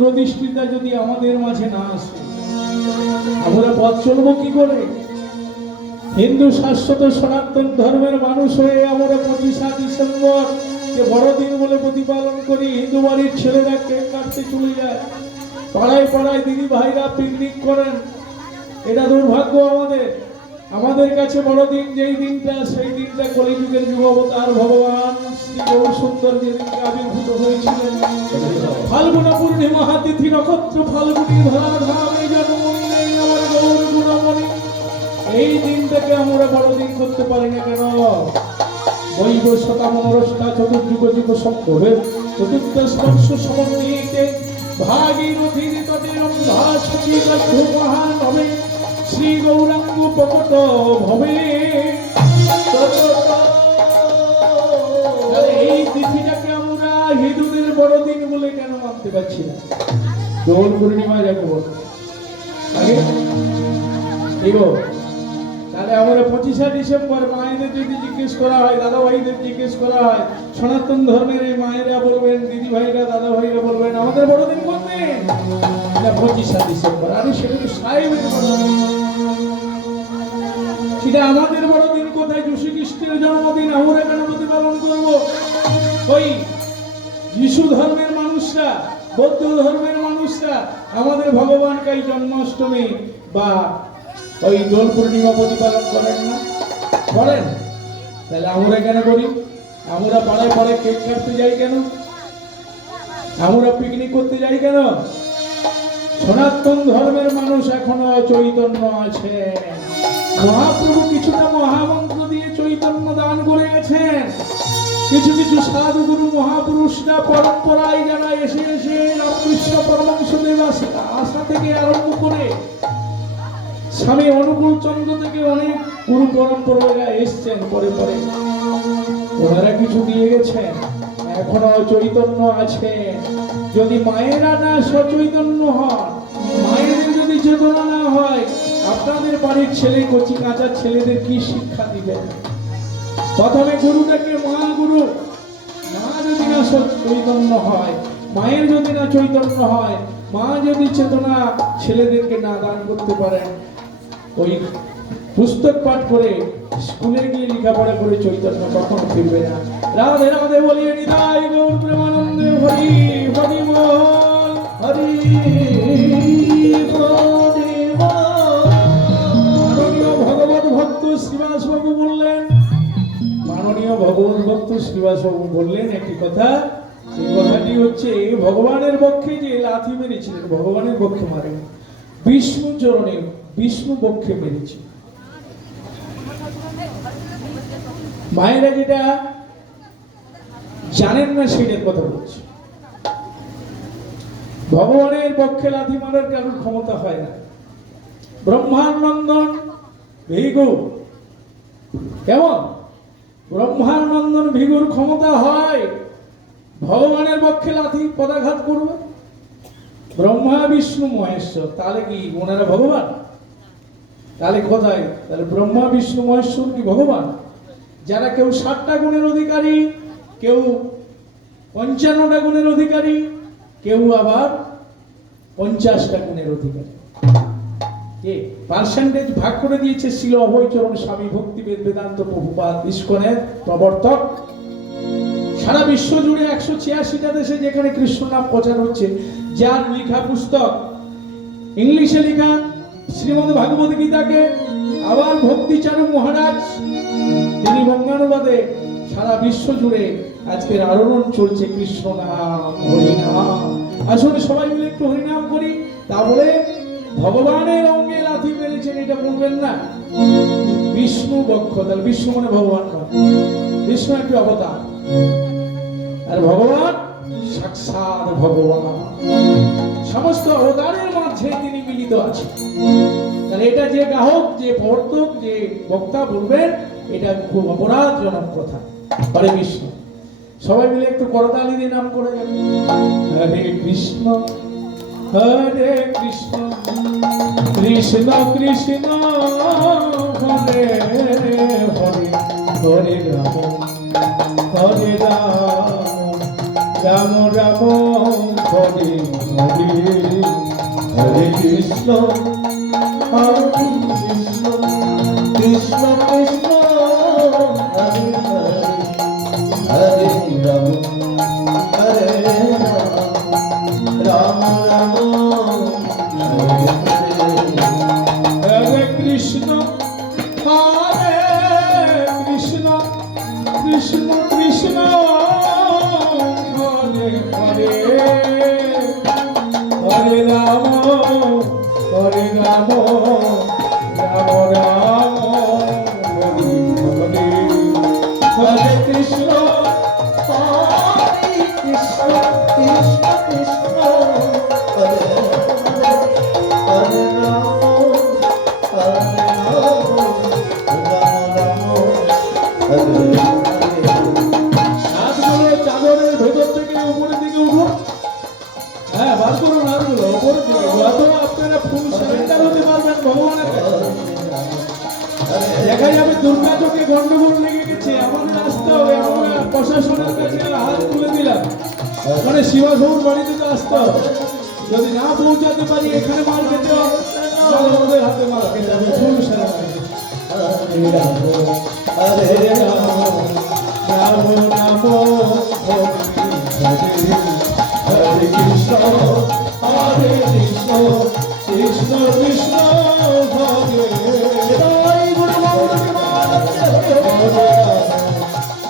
দূরদৃষ্টিতা যদি আমাদের মাঝে না আসে আমরা পথ চলবো কি করে? হিন্দু শাশ্বত সনাতন ধর্মের মানুষ হয়ে আমরা 25 ডিসেম্বর কে বড়দিন বলে প্রতিপালন করি। হিন্দু বাড়ির ছেলেরা কেক কাটতে চলে যায়, পাড়ায় পাড়ায় দিদি ভাইরা পিকনিক করেন। এটা দুর্ভাগ্য আমাদের কাছে বড়দিন যেই দিনটা, সেই দিনটা কলিযুগের যুগাবতার ভগবান শ্রী গৌর সুন্দর যেদিনকে আবির্ভূত হয়েছিলেন। ফাল্গুন পূর্ণিমা তিথি নক্ষত্র ফাল্গুনী ধরাধামে জন্ম নিলেন আমার গৌর গুণমণি। এই দিনটাকে আমরা বড়দিন করতে পারি না কেন? বৈব শতামনরষ্টা চতুর্যুগ যুগ সম্ভবের চতুর্থ স্পর্শ সমন্বিতে ভাগীরথীর তটে রঙ্গা সচিতা মহান হবে শ্রী গৌরাঙ্গ প্রকট ভবে। এই তিথিটাকে আমরা হিন্দুদের বড়দিন বলে কেন মানতে পারছি না? দোল পূর্ণিমা যাবো আগে তাহলে আমরা 25 ডিসেম্বর মায়েদের যদি জিজ্ঞেস করা হয়, দাদা ভাইদের জিজ্ঞেস করা হয়, সনাতন ধর্মের এই মায়েরা বলবেন, দিদি ভাইরা দাদা ভাইরা বলবেন আমাদের বড়দিন করবেন না 25 ডিসেম্বর। আরে সেটা তো সাহেবের বড়দিন, সেটা আমাদের বড়দিন কোথায়? যীশু খ্রিস্টের জন্মদিন আমরা কেন প্রতিপালন করবো? ওই যিশু ধর্মের মানুষরা, বৌদ্ধ ধর্মের মানুষরা আমাদের ভগবানকে জন্মাষ্টমী বা ওই দোল পূর্ণিমা প্রতিপালন করেন না, করেন? তাহলে আমরা কেন করি? আমরা পাড়ায় পাড়ায় কেক কাটতে যাই কেন? আমরা পিকনিক করতে যাই কেন? সনাতন ধর্মের মানুষ এখনো চৈতন্য আছে। মহাপ্রভু কিছুটা মহামন্ত্র দিয়ে চৈতন্য দান করে গেছেন। কিছু কিছু সাধুগুরু মহাপুরুষরা পরম্পরায় যারা এসে এসে রামকৃষ্ণ পরমহংসদেব আশা থেকে আরম্ভ করে স্বামী অনুকূল চন্দ্র থেকে অনেক গুরু পরম্পরা এসছেন পরে পরে, ওনারা কিছু দিয়ে গেছেন, এখনো চৈতন্য আছে। যদি মায়েরা না সচৈতন্য হন, মায়েদের যদি চেতনা না হয়, আপনাদের বাড়ির ছেলে কচি কাঁচা ছেলেদের কি শিক্ষা দিবেন? প্রথমে গুরুটাকে মহাগুরু, মা যদি না চৈতন্য হয়, মায়ের যদি না চৈতন্য হয়, মা যদি চেতনা ছেলেদেরকে না দান করতে পারেন, ওই পুস্তক পাঠ করে স্কুলে গিয়ে লেখাপড়া করে চৈতন্য কখনো ফিরবে না। রাধে রাধে বলিয়ে নিতাই গৌর প্রেমানন্দে হরি হরি বল হরি। মাননীয় ভগবত ভক্ত শ্রীবাস বাবু বললেন, মাননীয় ভগবত ভক্ত শ্রীবাস বাবু বললেন একটি কথা। সেই কথাটি হচ্ছে, ভগবানের পক্ষে যে লাথি মেরেছিলেন, ভগবানের পক্ষে মারেন, বিষ্ণু চরণে বিষ্ণু পক্ষে মেরেছে। মায়েরা যেটা জানেন না সেটার কথা বলছে। ভগবানের পক্ষে লাথি মারার কারোর ক্ষমতা হয় না। ব্রহ্মানন্দন ভিগু কেমন? ব্রহ্মানন্দন ভিগুর ক্ষমতা হয় ভগবানের পক্ষে লাথি পদাঘাত করবে। ব্রহ্মা বিষ্ণু মহেশ্বর, তাহলে কি ওনারা ভগবান? তাহলে কোথায়? তাহলে ব্রহ্মা বিষ্ণু মহেশ্বর কি ভগবান? যারা কেউ 60টা গুণের অধিকারী, কেউ 55টা গুণের অধিকারী, কেউ আবার 50টা গুণের অধিকারী। পার্সেন্টেজ ভাগ করে দিয়েছে শিল অভয়চরণ স্বামী ভক্তিবেদ বেদান্ত প্রভুপাদ ইস্কনের প্রবর্তক। সারা বিশ্ব জুড়ে 186টা দেশে যেখানে কৃষ্ণ নাম প্রচার হচ্ছে, যার লেখা পুস্তক ইংলিশে লেখা শ্রীমদ ভাগবত গীতাকে আবার ভক্তিচারু মহারাজ তিনি বঙ্গানুবাদে সারা বিশ্ব জুড়ে আজকের আলোড়ন চলছে কৃষ্ণ নাম হরিনাম। আসলে সবাই মিলে একটু হরিনাম করি। তারপরে ভগবানের অঙ্গে লাথি মেরেছেন এটা বলবেন না। বিষ্ণু বক্ষ, তাহলে বিষ্ণু মানে ভগবান নয়, বিষ্ণু একটি অবতার, আর ভগবান সাক্ষাৎ ভগবান। সমস্ত অবতারের মাঝে তিনি মিলিত আছেন। তাহলে এটা যে গ্রাহক, যে প্রবর্তক, যে বক্তা বলবেন, এটা খুব অপরাধজনক কথা। হরে কৃষ্ণ। সবাই মিলে একটু করতালি দিয়ে নাম করে যাবেন। হরে কৃষ্ণ হরে কৃষ্ণ কৃষ্ণ কৃষ্ণ হরে হরে হরে রাম হরে রাম রাম রাম হরে হরে হরে কৃষ্ণ কৃষ্ণ কৃষ্ণ হরে হরে হরে রাম হরে রাম রাম হরে হরে হরে কৃষ্ণ কৃষ্ণ কৃষ্ণ হরে হরে হরে রাম রাম রাম হরে হরে হরে কৃষ্ণ কৃষ্ণ কৃষ্ণ কৃষ্ণ হরে হরে রাম হরে হাতগুলো চাদরের ভেতর থেকে উপরের দিকে উঠুন। হ্যাঁ, বার করুন হাতগুলো উপরের দিকে। যত আপনারা ফুল সারেন্ডার হতে পারবেন ভগবানের কাছে, দেখা যাবে দুর্গা চোখে গন্ডগোল লেগে গেছে, আমাদের আসতে হবে। আমরা প্রশাসনের কাছে হাত তুলে দিলাম, মানে শিবাসৌর বাড়িতে তো আসতে হবে। যদি না পৌঁছাতে পারি, এখানে মাল খেতে হবে, তাহলে ওদের হাতে মাল খেতে হবে। ফুল সারেন্ডার হরে রাম হরে রাম রাম রাম হরে হরে হরে কৃষ্ণ হরে কৃষ্ণ কৃষ্ণ কৃষ্ণ হরে জয় গুরু গৌরকে মানতে হরে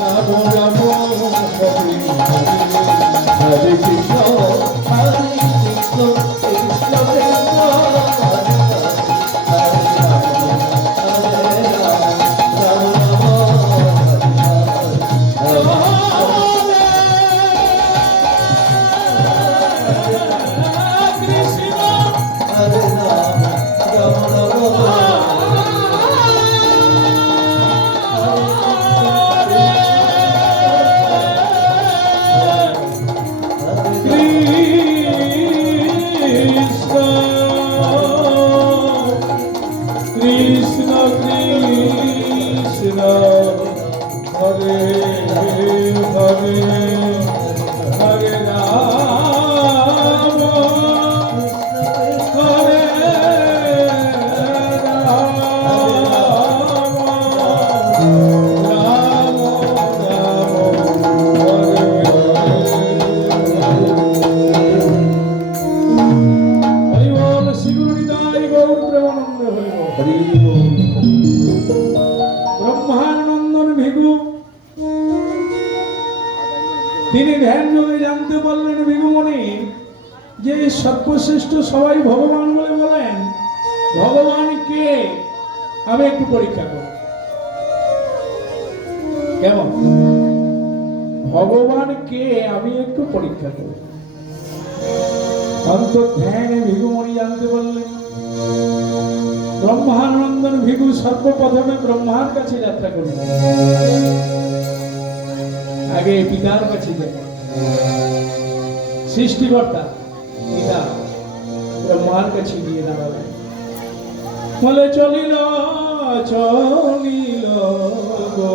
রাম রাম হরে হরে কৃষ্ণ কৃষ্ণ কৃষ্ণ কৃষ্ণ হরে হরে রাম হরে কৃষ্ণ হরে রাম রাম রাম কৃষ্ণ কৃষ্ণ হরে হরে হরে রাম হরে রাম রাম হরি বল শ্রী গুরু নিতাই গৌর প্রেমানন্দ হরি বল। ব্রহ্মানন্দন ভিগু তিনি ধ্যান যোগে জানতে পারলেন ভিগুমণি যে সর্বশ্রেষ্ঠ সবাই ভগবান বলে বলেন। ভগবান কে আমি একটু পরীক্ষা করব। কেমন? ভগবান কে আমি একটু পরীক্ষা করব। অন্তর্ধ্যানে ভিগুমণি জানতে পারলেন। ব্রহ্মানন্দন ভিগু সর্বপ্রথমে ব্রহ্মার কাছে যাত্রা করলেন। আগে পিতার কাছে যান, সৃষ্টিকর্তা পিতা ব্রহ্মার কাছে গিয়ে দাঁড়ালেন। বলে চলিল চলিল গো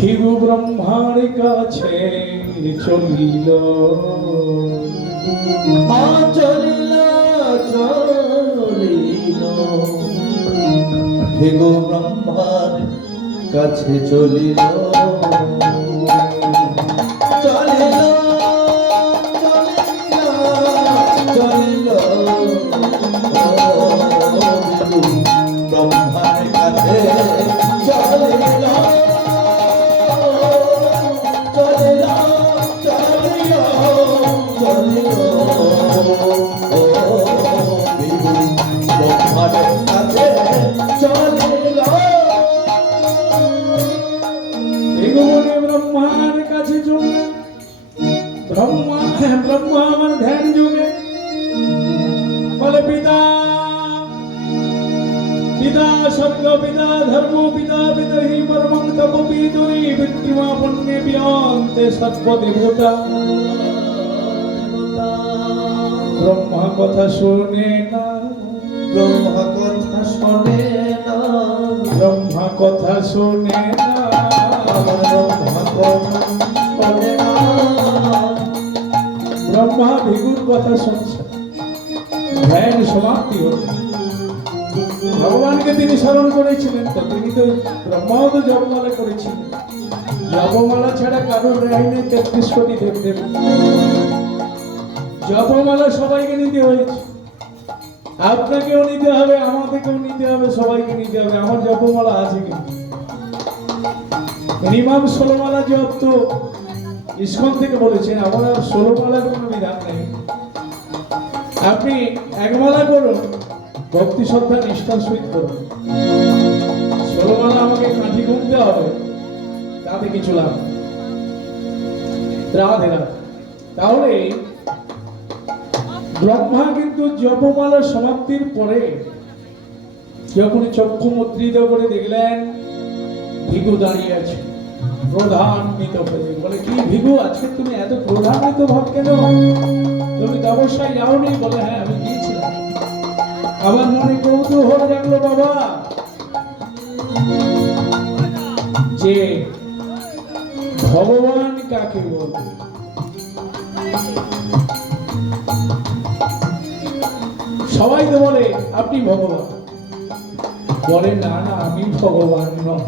ভিগু ব্রহ্মার কাছে চলিল। চলিল চলিল ভিগু ব্রহ্মার কাছে চলিল চলিল চলিল ব্রহ্মার কাছে চলিল চলিল চলিল চলিল ব্রহ্মার কাছে চলিল ভিগুমণি ব্রহ্মার কাছে চললেন। ব্রহ্মা আমার ধ্যান যুগে বলে পিতা পিতা স্বর্গ পিতা ধর্ম পিতা পিতহি পরমং তপপি তুই পিতৃমা পুণ্যে বিয়ন্তে সর্বদেবতা। ব্রহ্মা কথা শোনে না, ব্রহ্মা কথা শোনে না, ব্রহ্মা কথা শোনে না, ব্রহ্মা কথা শোনে না, ব্রহ্মা ভিগুর কথা শুনছে, ধ্যান সমাপ্তি হল। ভগবানকে তিনি স্মরণ করেছিলেন, তো তিনি তো ব্রহ্মাও তো জপমালা করেছিলেন। জপমালা ছাড়া কারোর রেহাই নেই ৩৩ কোটি দেবদেব। জপমালা সবাইকে নিতে হয়েছে, আপনাকেও নিতে হবে, আমাদেরকেও নিতে হবে, সবাইকে নিতে হবে। আমার জপমালা আছে কিন্তু মিনিমাম 16 মালা জপ তো ইসকন থেকে বলেছেন, আমার আর 16 মালার কোনো বিধান নেই। আপনি এক মালা করুন, ভক্তি শ্রদ্ধা নিষ্ঠার সহিত করুন। 16 মালা আমাকে কাঠি গুনতে হবে, তাতে কিছু লাভ নেই। রাধে রাধে। তাহলে ব্রহ্মা কিন্তু জপমালা সমাপ্তির পরে যখন চক্ষু মুদ্রিত করে দেখলেন ভিগু দাঁড়িয়ে আছে ক্রোধান্বিত হয়ে, বলে কি ভিগু আজকে তুমি এত ক্রোধান্বিত ভাব কেন? তুমি তপস্যায় যাওনি? বলে হ্যাঁ আমি গিয়েছিলাম। আমার মনে কৌতূহল জাগলো বাবা, যে ভগবান কাকে বলে। সবাই তো বলে আপনি ভগবান, বলে না না আমি ভগবান নয়।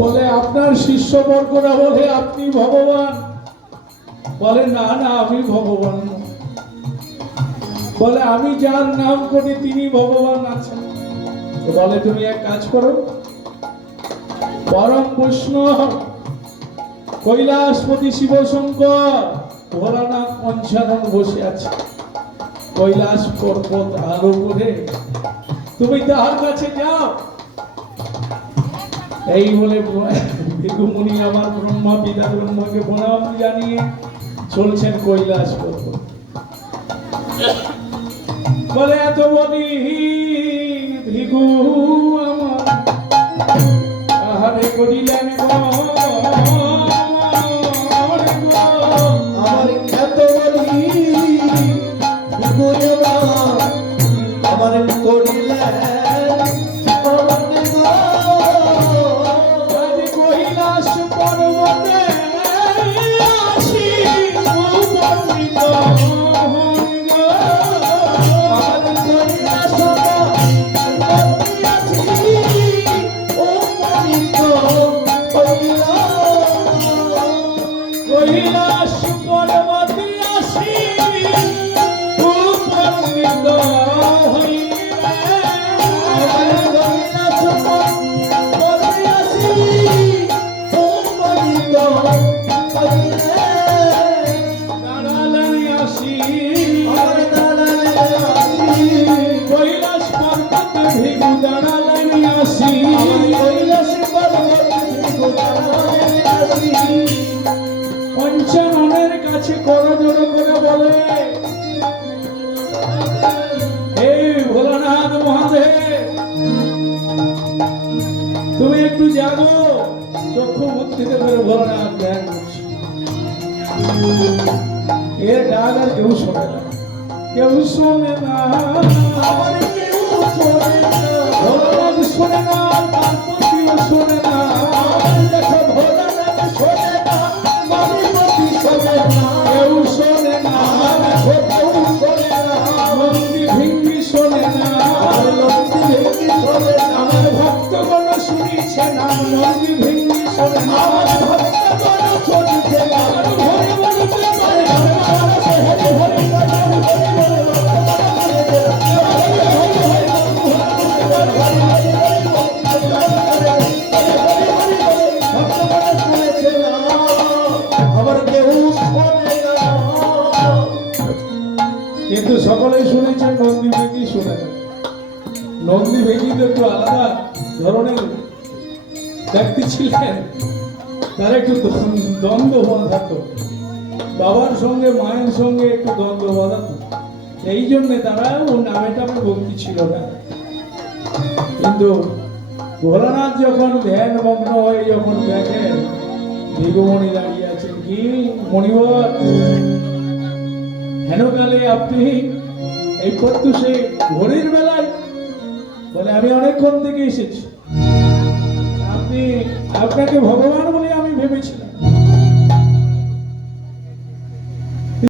বলে আপনার শিষ্যবর্গরা বলে আপনি ভগবান, বলে না না আমি ভগবান নয়। বলে আমি যার নাম করি তিনি ভগবান আছেন। বলে তুমি এক কাজ করো, পরম বৈষ্ণব কৈলাসপতি শিব শঙ্কর ভোলানাথ পঞ্চানন বসে আছে কৈলাস পর্বত আরো করে, তুমি তার কাছে যাও। এই বলে ভিগুমুনি আমার ব্রহ্মা পিতা ব্রহ্মাকে প্রণাম জানিয়ে চলছেন কৈলাস পর্বত। বলে এত বলি ভিগু আমার আহারে করিলেন আমার এত বলি আমার করিলেন কৈলাস পর্বতে আসি উপনীত কৈলাস পর্বতে আসি উপনীত কৈলাস পর্বতে ভিগু দাঁড়ালেন আসি। পঞ্চাননের কাছে করজোড়ো করে বলে এই ভোলানাথ মহাদেব তুমি একটু জাগো। চক্ষু মুদ্রিত করে ভোলানাথ ধ্যান করছে। এর ডাক আর কেউ শোনে না, কেউ শোনে না, ভোলানাথ শোনে না, পার্বতীও শোনে না, কেউ শোনে না, নন্দী ভিঙ্গি শোনে না, আমার ভক্তগণ শুনিছে না, নন্দী ভিঙ্গি শোনে না, ঘরে বলিতে পারে কিন্তু সকলেই শুনেছেন, নন্দী ভেঙ্গি শুনে না। নন্দী ভেঙ্গি তো একটু আলাদা ধরনের ব্যক্তি ছিলেন, তার একটু দ্বন্দ্ব বাঁধাতো, বাবার সঙ্গে মায়ের সঙ্গে একটু দ্বন্দ্ব বাঁধাতো। এই জন্য তারা ওর নামে টামে ভক্তি ছিল না। কিন্তু ভোলানাথ যখন ধ্যান মগ্ন হয়ে যখন দেখেন ভিগুমণি দাঁড়িয়ে আছেন, কি মণিবর হেনকালে আপনি এই প্রত্যুষে ঘড়ির বেলায়? বলে আমি অনেকক্ষণ থেকে এসেছি, আপনাকে ভগবান বলে আমি ভেবেছিলাম।